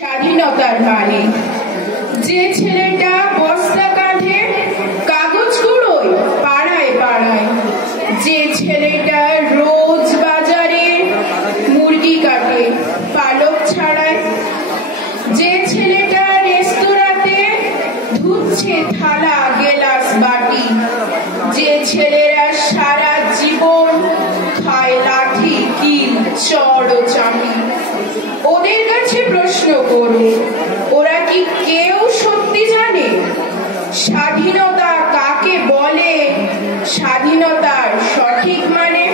স্বাধীনতার মানে যে ছেলেটা বস্তা কাঁধে কাগজ কুড়োয় পাড়ায় পাড়ায়, যে ছেলেটা রোজ বাজারে মুরগি কাটে পালক ছাড়ায়, যে ছেলেটা রেস্তোরাঁতে ধুচ্ছে থালা গেলাস বাটি, যে ছেলেরা সারা জীবন খায় লাঠি কিল চড় ও চাটি, ওদের কাছে প্রশ্ন করো, ওরা কি কেউ সত্যি জানে স্বাধীনতা কাকে বলে, স্বাধীনতার সঠিক মানে?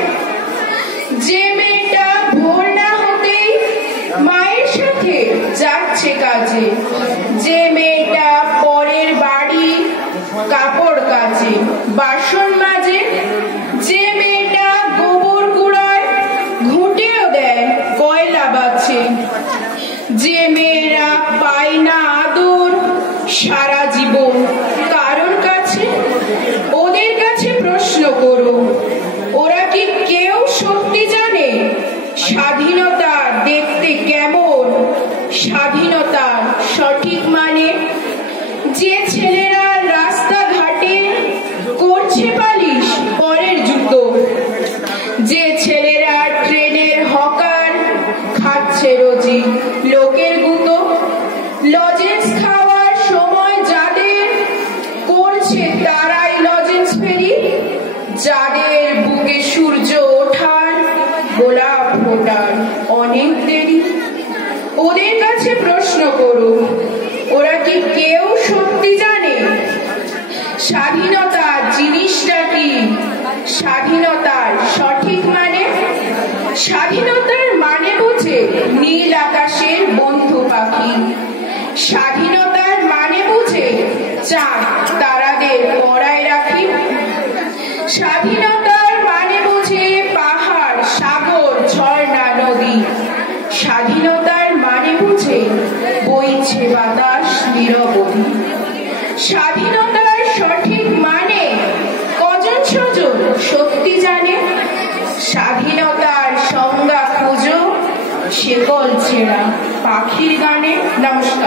যে মেয়েটা ভোর না হতেই মায়ের সাথে যাচ্ছে কাজে, যে মেয়েটা পরের বাড়ি কাপড় কাচে বাসন মাজে, যে মেয়েটা গোবর কুড়ায় ঘুঁটেও দেয় কয়লা বাছে, যে মেয়েরা পায় না আদর সারা জীবন কারোর কাছে, ওদের কাছে প্রশ্ন করো, ওরা কি কেউ সত্যি জানে স্বাধীনতা দেখতে কেমন, স্বাধীনতার সঠিক মানে? যে ছেলেরা রাস্তাঘাটে করছে পালিশ পরের জুতো, যে ছেলেরা ট্রেনের হকার খাচ্ছে রোজি লোকের গুঁতো, লজেন্স খাওয়ার সময় যাদের করছে তারাই লজেন্স ফেরি, যাদের বুকে সূর্য ওঠার গোলাপ ফোটার অনেক দেরি, ওদের কাছে প্রশ্ন করো, ওরা কি কেউ সত্যি জানে স্বাধীনতা জিনিসটা কি, স্বাধীনতার সঠিক মানে? স্বাধীনতার মানে বুঝে নীল আকাশের বন্ধু পাখি, স্বাধীনতার মানে বুঝে চাঁদ তারাদের পরায় রাখি, স্বাধীনতার মানে বুঝে পাহাড় সাগর ঝর্ণা নদী, স্বাধীনতার মানে বুঝে বইছে বাতাস নিরবধি। স্বাধীনতার সঠিক মানে কজন সজন সত্যি জানে? স্বাধীনতার সংজ্ঞা খুঁজো শেকল ছেঁড়া পাখির গানে। নমস্কার।